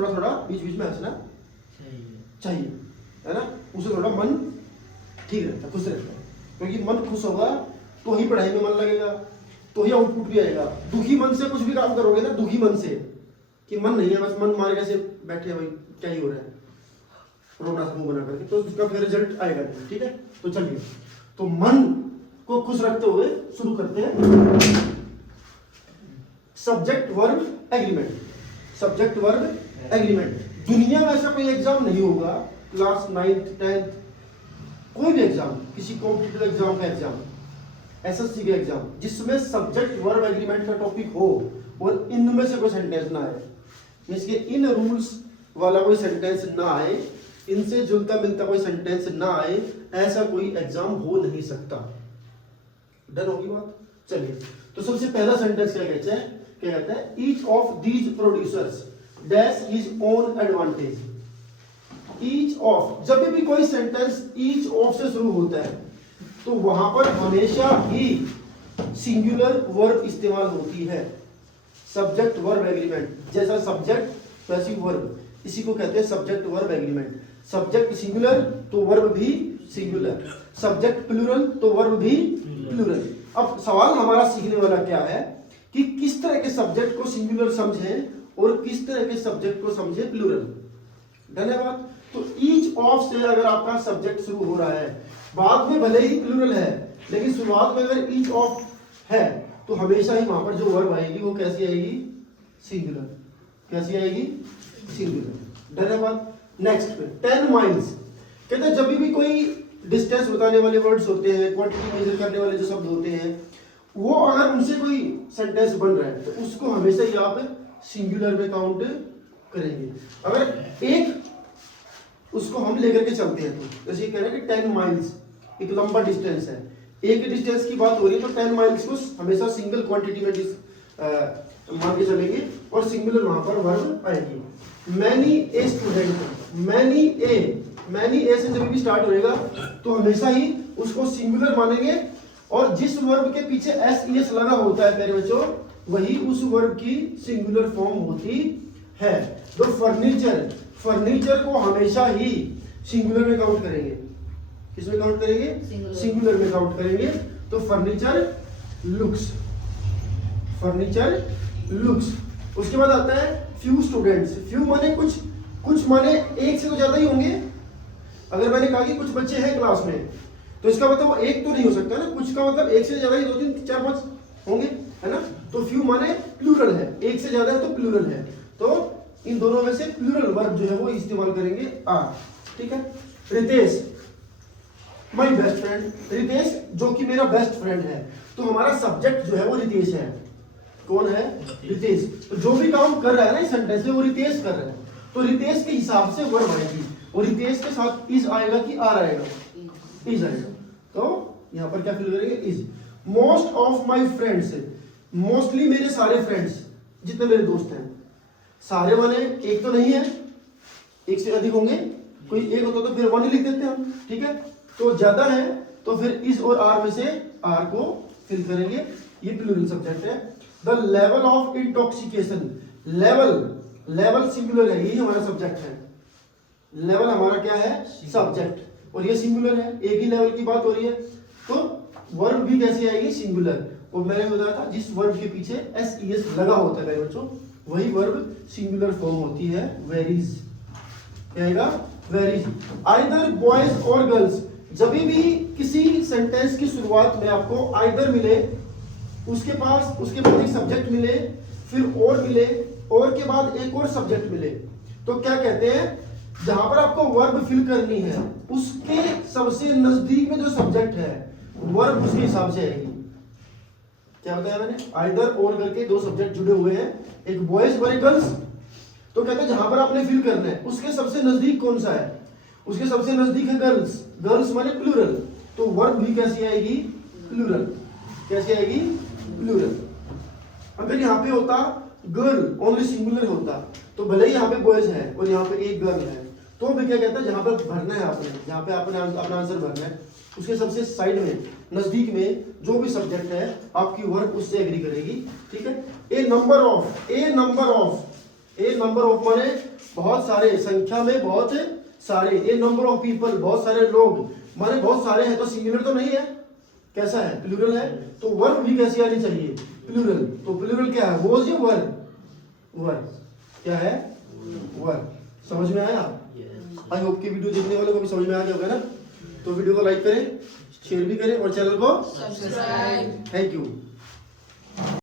थोड़ा थोड़ा बीच बीच में हंसना चाहिए, है ना। उसे थोड़ा मन ठीक रहता है, खुश रहता है, क्योंकि मन खुश होगा तो ही पढ़ाई में मन लगेगा, तो ही आउटपुट भी आएगा। दुखी मन से कुछ भी काम करोगे ना, दुखी मन से कि मन नहीं है, बस मन मार कैसे बैठे भाई क्या ही हो रहा है, रोना सा मुंह बना करके, तो उसका फिर रिजल्ट आएगा नहीं। ठीक है, तो चलिए, तो मन को खुश रखते हुए शुरू करते हैं subject verb agreement. Subject verb agreement. दुनिया में ऐसा कोई एग्जाम नहीं होगा, क्लास 9th 10th कोई भी एग्जाम, किसी कॉम्पिटिटिव एग्जाम का एग्जाम, एसएससी का एग्जाम, जिसमें सब्जेक्ट वर्ब एग्रीमेंट का टॉपिक हो और इनमें से कोई सेंटेंस ना आए, इसके इन रूल्स वाला कोई सेंटेंस ना आए, इनसे जुलता मिलता कोई सेंटेंस ना आए, ऐसा कोई एग्जाम हो नहीं सकता। डन होगी बात। चलिए, तो सबसे पहला सेंटेंस क्या कहते हैं, each of these producers dash his own advantage. Each of, जब भी कोई सेंटेंस ईच ऑफ से शुरू होता है तो वहां पर हमेशा ही सिंगुलर वर्ब इस्तेमाल होती है। सब्जेक्ट वर्ब एग्रीमेंट, जैसा सब्जेक्ट वैसी वर्ब, इसी को कहते हैं subject verb agreement. Subject singular तो वर्ब भी सिंगुलर, सब्जेक्ट प्लूरल तो वर्ब भी प्लूरल। अब सवाल हमारा सीखने वाला क्या है कि किस तरह के सब्जेक्ट को सिंगुलर समझें और किस तरह के सब्जेक्ट को समझे प्लूरल। धन्यवाद। तो ईच ऑफ से अगर आपका सब्जेक्ट शुरू हो रहा है, बाद में भले ही प्लूरल है लेकिन शुरुआत में अगर ईच ऑफ है तो हमेशा ही वहां पर जो वर्ब आएगी वो कैसी आएगी, सिंगुलर। कैसी आएगी, सिंगुलर। धन्यवाद। नेक्स्ट पे 10 माइल्स, कहते हैं जब भी कोई डिस्टेंस बताने वाले वर्ड्स होते हैं, क्वांटिटी मेजर करने वाले जो शब्द होते हैं, वो अगर उनसे कोई सेंटेंस बन रहा है तो उसको हमेशा ही आप सिंगुलर में काउंट करेंगे। अगर एक उसको हम लेकर के चलते हैं तो जैसे कह रहे हैं कि 10 माइल्स एक लंबा डिस्टेंस है, एक डिस्टेंस की बात हो रही है तो 10 माइल्स को हमेशा सिंगल क्वांटिटी में मान के चलेंगे और सिंगुलर वहां पर वर्ब आएगी। Many a student, many a से जब भी स्टार्ट होएगा तो हमेशा ही उसको सिंगुलर मानेंगे और जिस वर्ब के पीछे एस ई एस लगा होता है प्यारे बच्चों, वही उस वर्ब की सिंगुलर फॉर्म होती है। तो फर्नीचर को हमेशा ही सिंगुलर में काउंट करेंगे। किस में काउंट करेंगे, सिंगुलर में काउंट करेंगे। तो फर्नीचर लुक्स। उसके बाद आता है फ्यू स्टूडेंट्स। फ्यू माने कुछ माने एक से तो ज्यादा ही होंगे। अगर मैंने कहा कि कुछ बच्चे हैं क्लास में तो इसका मतलब वो एक तो नहीं हो सकता ना, कुछ का मतलब एक से ज्यादा ही 2 3 4 5 होंगे, है ना। तो फ्यू माने प्लूरल है, एक से ज्यादा है तो प्लूरल है। तो इन दोनों में से प्लूरल वर्ब जो है वो इस्तेमाल करेंगे आर। ठीक है। Ritesh, my best friend. Ritesh जो कि मेरा बेस्ट फ्रेंड है, तो हमारा सब्जेक्ट जो है वो रितेश है। कौन है, रितेश। तो जो भी काम कर रहा है ना इस सेंटेंस में वो रितेश कर रहा है, तो रितेश के हिसाब से वर्ब आएगी और रितेश के साथ इज आएगा कि आर आएगा, इज आएगा। तो यहां पर क्या फिल करेंगे, is. Most of my friends, mostly मेरे सारे फ्रेंड्स, जितने मेरे दोस्त हैं, सारे वाले एक तो नहीं है, एक से अधिक होंगे, कोई एक होता तो फिर वन लिख देते हैं हम। ठीक है। तो ज्यादा है तो फिर इज और आर में से आर को फिल करेंगे, ये प्लूरल सब्जेक्ट है। The level of intoxication, level singular है, यही हमारा सब्जेक्ट है। लेवल हमारा क्या है, सब्जेक्ट, और ये सिंगुलर है, एक ही लेवल की बात हो रही है। तो वर्ब भी कैसे आएगी, सिंगुलर। और मैंने बताया था जिस वर्ब के पीछे एस ई एस लगा होता है मेरे बच्चों, वही वर्ब सिंगुलर फॉर्म होती है। वेरीज, क्या आएगा, वेरीज। आइदर बॉयज और गर्ल्स, जब भी किसी सेंटेंस की शुरुआत में आपको आइदर मिले, उसके बाद एक सब्जेक्ट मिले, फिर और मिले, और के बाद एक और सब्जेक्ट मिले, तो क्या कहते हैं, जहां पर आपको वर्ब फिल करनी है उसके सबसे नजदीक में जो सब्जेक्ट है वर्ब उसके हिसाब से आएगी। क्या बताया मैंने, आइदर और करके 2 सब्जेक्ट जुड़े हुए हैं, एक बॉयज और एक गर्ल्स। तो कहते हैं जहां पर आपने फिल करना है उसके सबसे नजदीक कौन सा है, उसके सबसे नजदीक है गर्ल्स। गर्ल्स माने प्लूरल, तो वर्ब भी कैसी आएगी, प्लूरल। कैसी आएगी, प्लूरल। अगर यहाँ पे होता गर्ल, ओनली सिंगुलर होता, तो भले ही यहाँ पे बॉयज है और यहाँ पे एक गर्ल है, तो भी क्या कहता है, जहां पर भरना है आपने, जहां पे आपने अपना आंसर भरना है, उसके सबसे साइड में, नजदीक में जो भी सब्जेक्ट है, आपकी वर्ब उससे एग्री करेगी। ठीक है। A number of a number of माने बहुत सारे, संख्या में बहुत सारे। ए नंबर ऑफ पीपल बहुत सारे लोग, माने बहुत सारे हैं तो सिंगुलर तो नहीं है, कैसा है, प्लूरल है। तो वन भी कैसी आनी चाहिए, प्लूरल। तो प्लूरल क्या है, वॉज या वर, वर क्या है, वर। समझ में आया? आई होप कि वीडियो देखने वालों को भी समझ में आ गया होगा ना। तो वीडियो को लाइक करें, शेयर भी करें और चैनल को सब्सक्राइब। Thank you.